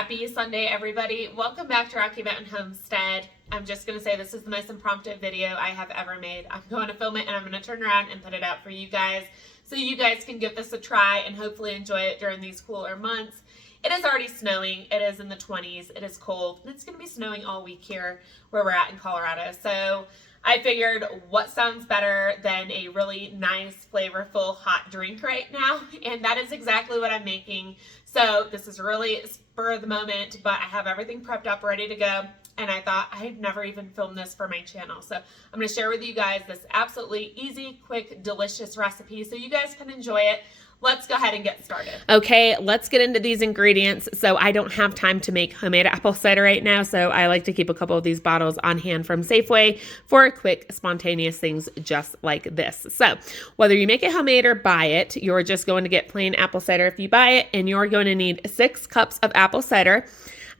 Happy Sunday, everybody. Welcome back to Rocky Mountain Homestead. I'm just going to say this is the most impromptu video I have ever made. I'm going to film it and I'm going to turn around and put it out for you guys so you guys can give this a try and hopefully enjoy it during these cooler months. It is already snowing. It is in the 20s. It is cold. And it's going to be snowing all week here where we're at in Colorado. So I figured what sounds better than a really nice, flavorful, hot drink right now. And that is exactly what I'm making. So this is really spur of the moment, but I have everything prepped up, ready to go. And I thought I've never even filmed this for my channel. So I'm going to share with you guys this absolutely easy, quick, delicious recipe so you guys can enjoy it. Let's go ahead and get started. Okay, let's get into these ingredients. So I don't have time to make homemade apple cider right now, so I like to keep a couple of these bottles on hand from Safeway for quick, spontaneous things just like this. So whether you make it homemade or buy it, you're just going to get plain apple cider if you buy it, and you're going to need 6 cups of apple cider.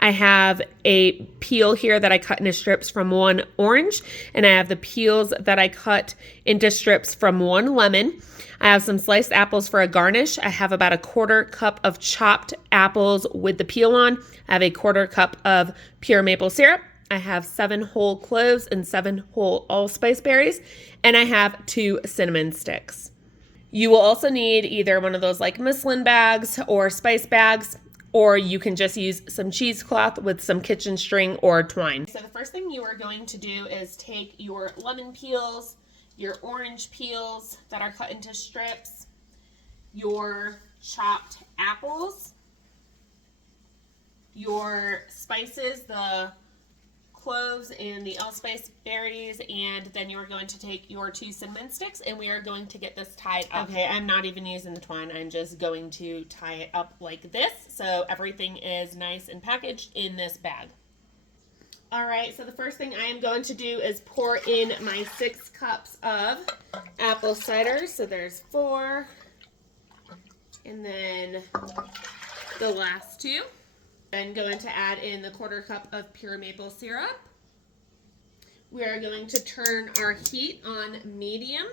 I have a peel here that I cut into strips from 1 orange, and I have the peels that I cut into strips from 1 lemon. I have some sliced apples for a garnish. I have about a 1/4 cup of chopped apples with the peel on. I have a 1/4 cup of pure maple syrup. I have 7 whole cloves and 7 whole allspice berries, and I have 2 cinnamon sticks. You will also need either one of those like MUSLIN bags or spice bags, or you can just use some cheesecloth with some kitchen string or twine. So the first thing you are going to do is take your lemon peels, your orange peels that are cut into strips, your chopped apples, your spices, the cloves and the allspice berries, and then you're going to take your 2 cinnamon sticks, and we are going to get this tied up. Okay, I'm not even using the twine. I'm just going to tie it up like this, so everything is nice and packaged in this bag. All right, so the first thing I am going to do is pour in my 6 cups of apple cider. So there's 4, and then the last 2. I'm going to add in the 1/4 cup of pure maple syrup. We are going to turn our heat on medium,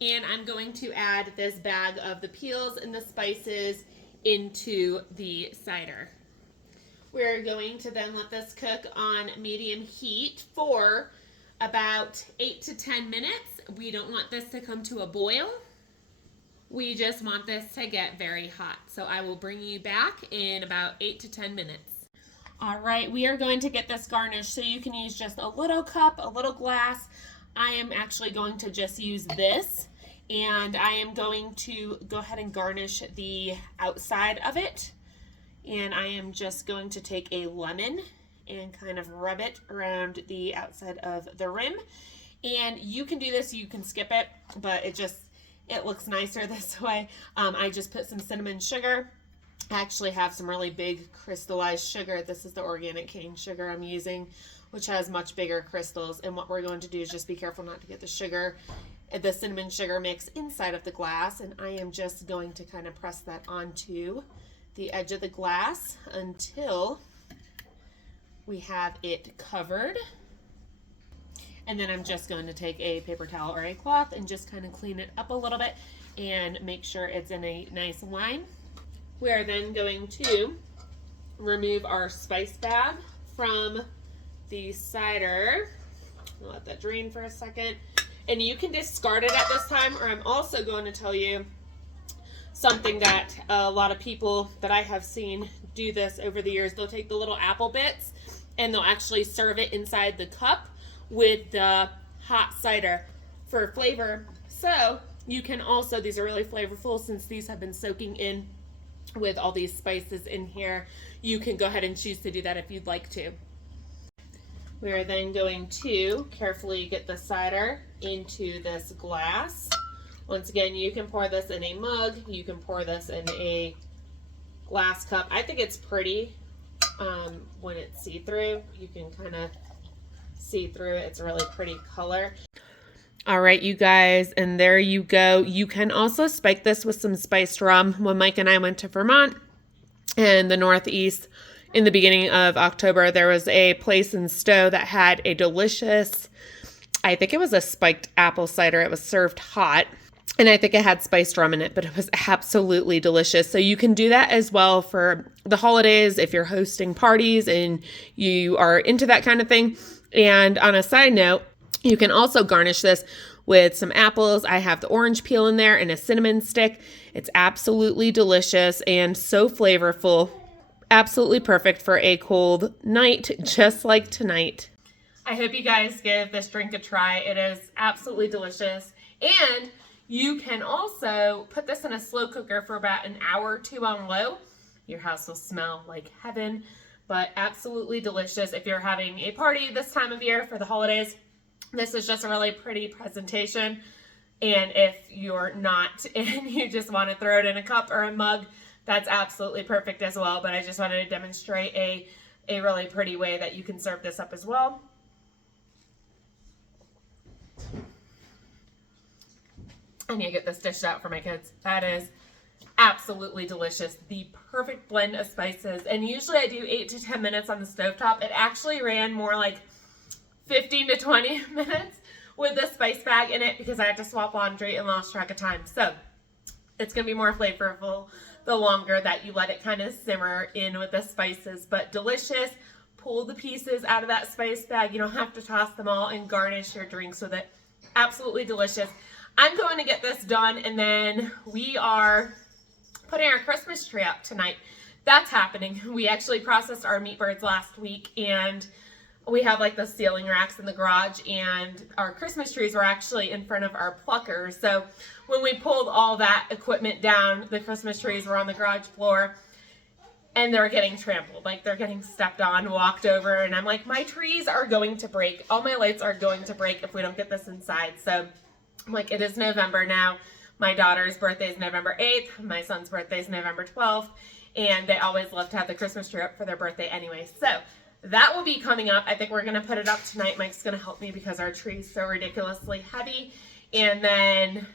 and I'm going to add this bag of the peels and the spices into the cider. We're going to then let this cook on medium heat for about 8 to 10 minutes. We don't want this to come to a boil. We just want this to get very hot. So I will bring you back in about 8 to 10 minutes. All right, we are going to get this garnished. So you can use just a little cup, a little glass. I am actually going to just use this, and I am going to go ahead and garnish the outside of it. And I am just going to take a lemon and kind of rub it around the outside of the rim. And you can do this, you can skip it, but it looks nicer this way. I just put some cinnamon sugar. I actually have some really big crystallized sugar. This is the organic cane sugar I'm using, which has much bigger crystals. And what we're going to do is just be careful not to get the cinnamon sugar mix inside of the glass. And I am just going to kind of press that onto the edge of the glass until we have it covered. And then I'm just going to take a paper towel or a cloth and just kind of clean it up a little bit and make sure it's in a nice line. We are then going to remove our spice bag from the cider. I'll let that drain for a second. And you can discard it at this time, or I'm also going to tell you something that a lot of people that I have seen do this over the years. They'll take the little apple bits and they'll actually serve it inside the cup with the hot cider for flavor. So you can also, these are really flavorful since these have been soaking in with all these spices in here. You can go ahead and choose to do that if you'd like to. We are then going to carefully get the cider into this glass. Once again, you can pour this in a mug, you can pour this in a glass cup. I think it's pretty when it's see-through. You can kind of see through it. It's a really pretty color. All right, you guys, and there you go. You can also spike this with some spiced rum. When Mike and I went to Vermont and the Northeast in the beginning of October, there was a place in Stowe that had a delicious, I think it was a spiked apple cider. It was served hot. And I think it had spiced rum in it, but it was absolutely delicious. So you can do that as well for the holidays if you're hosting parties and you are into that kind of thing. And on a side note, you can also garnish this with some apples. I have the orange peel in there and a cinnamon stick. It's absolutely delicious and so flavorful. Absolutely perfect for a cold night, just like tonight. I hope you guys give this drink a try. It is absolutely delicious. And you can also put this in a slow cooker for about an hour or two on low. Your house will smell like heaven, but absolutely delicious. If you're having a party this time of year for the holidays, this is just a really pretty presentation. And if you're not and you just want to throw it in a cup or a mug, that's absolutely perfect as well. But I just wanted to demonstrate a really pretty way that you can serve this up as well. I need to get this dished out for my kids. That is absolutely delicious. The perfect blend of spices. And usually I do 8 to 10 minutes on the stovetop. It actually ran more like 15 to 20 minutes with the spice bag in it because I had to swap laundry and lost track of time. So it's going to be more flavorful the longer that you let it kind of simmer in with the spices. But delicious. Pull the pieces out of that spice bag. You don't have to toss them all and garnish your drinks with it. Absolutely delicious. I'm going to get this done, and then we are putting our Christmas tree up tonight. That's happening. We actually processed our meat birds last week, and we have like the ceiling racks in the garage, and our Christmas trees were actually in front of our pluckers. So when we pulled all that equipment down, the Christmas trees were on the garage floor, and they're getting trampled. Like they're getting stepped on, walked over, and I'm like, my trees are going to break. All my lights are going to break if we don't get this inside. So I'm like, it is November now. My daughter's birthday is November 8th. My son's birthday is November 12th. And they always love to have the Christmas tree up for their birthday anyway. So that will be coming up. I think we're going to put it up tonight. Mike's going to help me because our tree is so ridiculously heavy. And then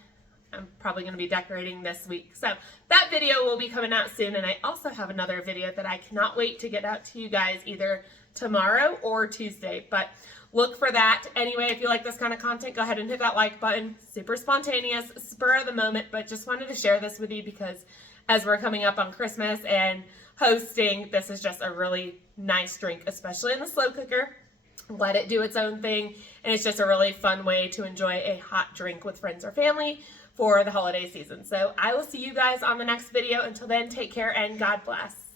I'm probably going to be decorating this week. So that video will be coming out soon. And I also have another video that I cannot wait to get out to you guys either tomorrow or Tuesday. But look for that. Anyway, if you like this kind of content, go ahead and hit that like button. Super spontaneous, spur of the moment, but just wanted to share this with you because as we're coming up on Christmas and hosting, this is just a really nice drink, especially in the slow cooker. Let it do its own thing. And it's just a really fun way to enjoy a hot drink with friends or family for the holiday season. So I will see you guys on the next video. Until then, take care and God bless.